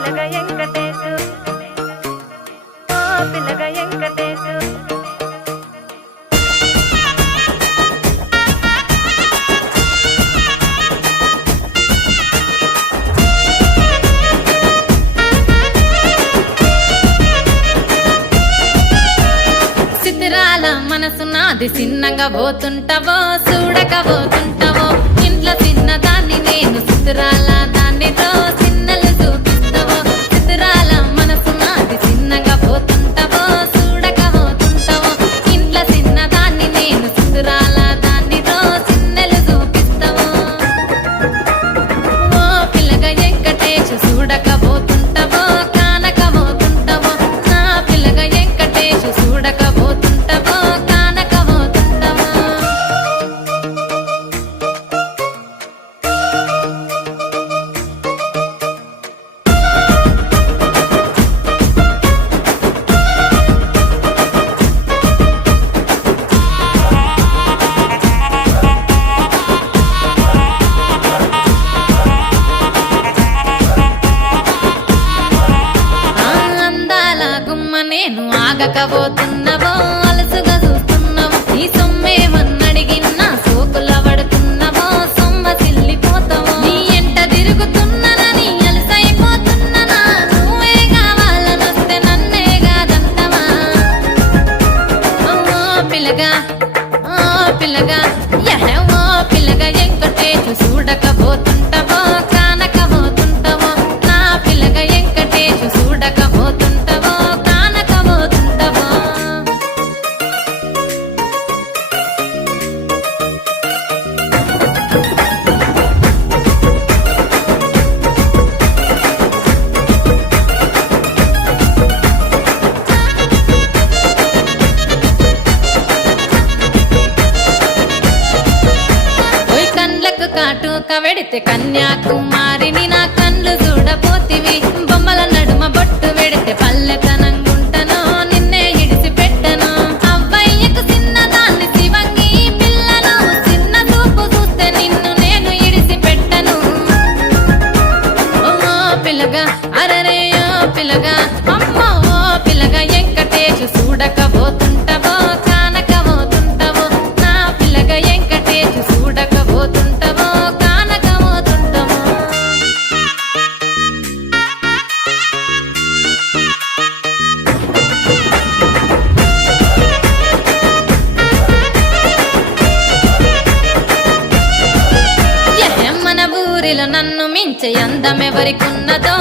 పిల్లగా వెంకటేశు ఓ పిల్లగా వెంకటేశు సిద్ధిరాల మనసు నాది చిన్నగా పోతుంటావో చూడక పోతుంటావో ఇంట్లో చిన్నదాన్ని నేను సిద్ధిరాల దాన్నితో చిన్నలు చూపిస్తావో సిద్ధిరాల మనసు నాది చిన్నగా పోతుంటావో చూడక పోతుంటావో ఇంట్లో చిన్నదాన్ని నేను సిద్ధిరాల దాన్నితో చిన్నలు చూపిస్తావో ఓ పిల్లగా వెంకటేశు చూడక పోతుంటావో కానక పోతుంటావో నా పిల్లగా వెంకటేశు చూడక పోతుంటావో కానక పోతుంటావో అందాల గుమ్మ నేను ఆగకపోతున్నావో అలసుగా చూస్తున్నావో నీ సొమ్మేమన్నడిగిన్నా సోకుల పడుతున్నావో సొమ్మ సిల్లిపోతావో నీ ఎంట తిరుగుతున్నానని అలసైపోతున్నానా నువ్వే కావాలనొస్తే నన్నే కాదంటవా ఓ పిల్లగా ఓ పిల్లగా ఓ పిల్లగా వెంకటేశు చూడకపోతుంటావో కానకపోతుంటావో నా పిల్లగా వెంకటేశు చూడకపోతుంటావో కానకపోతుంటావో ఓయ్ కండ్లకు కాటుక వెడితే కన్యాకుమారిని నా కండ్లు చూడపోతివి బొమ్మల నడుమ బొట్టు వెడితే పల్లెతనంగుంటను నిన్నే ఇడిసి పెట్టను అవ్వయ్యకు చిన్నదాన్ని శివంగి పిల్లను చిన్న చూపు చూస్తే నిన్ను నేను ఇడిసి పెట్టను ఓ పిల్లగా అరరే ఓ పిల్లగా అమ్మో ఓ పిల్లగా వెంకటేశు చూడకపోతుంటావో కానకపోతుంటావో నా పిల్లగా వెంకటేశు చూడకపోతుంటావో కానకపోతుంటావో మన ఊరిలో నన్ను మించే అందమెవరికున్నదో